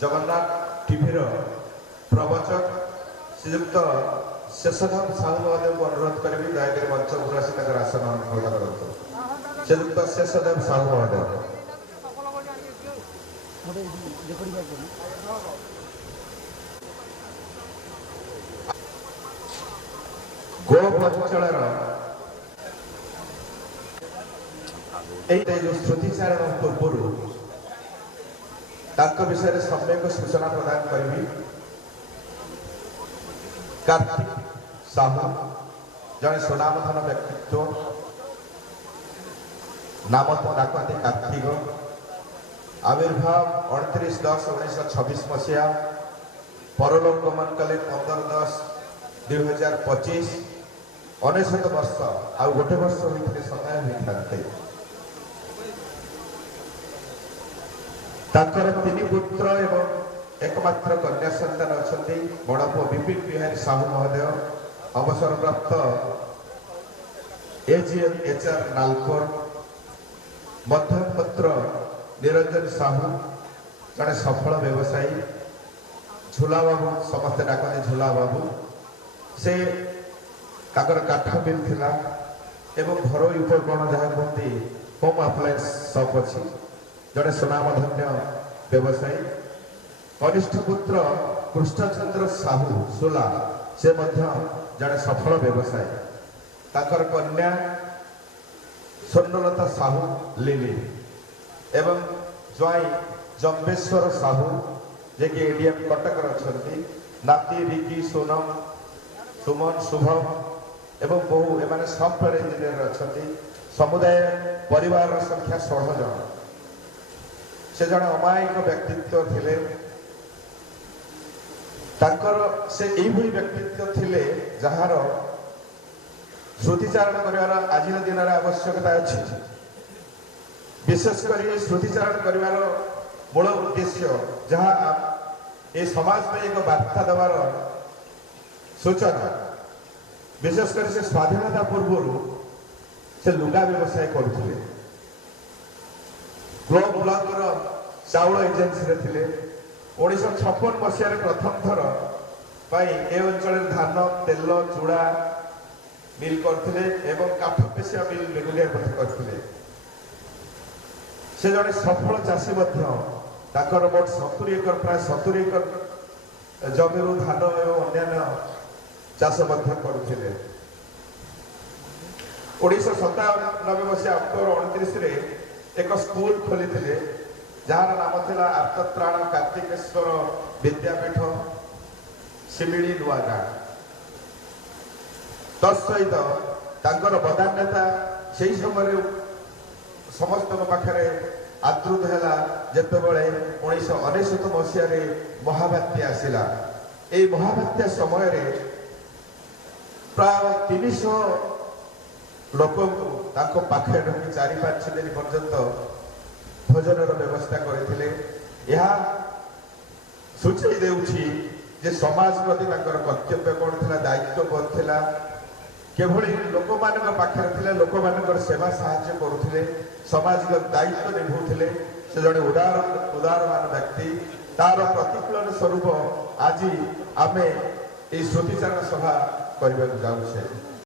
Jagannath TV प्रवचक श्रीयुक्त शेषधाम साहू महोदय को अनुरोध करी दयाकोरी मंच उपरे आसी आसन ग्रहण करते श्रीयुक्त शेषदेव साहू महोदय। गोप अंचल श्रुतिचारण पूर्व विषय सम्यक सूचना प्रदान करी। कार्तिक साहू जड़े सुनामधन व्यक्तित्व नाम तो डाकती कार्तिक आविर्भाव 29/10/1926 मसीहा परलोक गमन कले 15/10/2025 19 वर्ष आ गोटे वर्ष होते समय होते तीन पुत्र एवं एकमात्र कन्या सन्तान अच्छा बड़ पु विपिन बिहारी साहू महोदय अवसरप्राप्त एजीएम एचआर नालकोर मध्यम पुत्र निरंजन साहू जड़े सफल व्यवसायी झूला बाबू समस्ते डाकते झूला बाबू से काठ मिल थिला एवं घरोई उपकरण जहाँ कहते होम अप्लायंस शॉप अच्छी जड़े सुनामधन्य व्यवसायी कनिष्ठ पुत्र कृष्णचंद्र साहू सोला से जड़े सफल व्यवसायी ताकर कन्या स्वर्णलता साहू लिली एवं ज्वाई जम्बेश्वर साहू जे कि एडीएम कटक अच्छा नाती रिकी सोनम सुमन शुभम एवं बहु एमाने सॉफ्टवेयर इंजीनियर अच्छा समुदाय परिवार संख्या 16 जन से जड़े अमायिक व्यक्तित्व थिले से यही व्यक्तित्व थिले जार श्रुतिचारण कर आज दिन आवश्यकता अच्छी विशेषकर श्रुतिचारण कर मूल उद्देश्य जहाँ ये समाज में एक वार्ता देवार सूचना विशेषकर से स्वाधीनता पूर्व से लुगा व्यवसाय करते ब्लॉक चाउल एजेन्सी 1956 मसीह प्रथम थर ए अंचल धान तेल चूड़ा मिल करते काठ पेशिया मिल रेगुलियर करते से जड़े सफल चाषी मोट 70 एकर प्राय 70 एकर जमी धान एवं अन्य चाष करते 1997 मसीहा अक्टोबर 29 एक स्कूल खोली जार नाम थिला आर्तत्राण कार्तिकेश्वर विद्यापीठ शिमिड़ी नुआगाँ तत्सहित बदान नेता से समय समस्त पाखे आदृत है जितेबले 1999 मसीह महाबात्या आसला ये महाबात्या समय प्राय 300 लोक पाखे रही 4-5 दिन पर्यंत भोजन व्यवस्था करते सूचई देउछि जे समाज प्रति कर्तव्य कौन था दायित्व कौन था केवल लोक पाखे लोक सेवा साहाय्य करुले सामाजिक दायित्व निभाते से जड़े उदारमान व्यक्ति तार प्रतिफलन स्वरूप आज आमे श्रुतिचारण सभा करने जाऊे।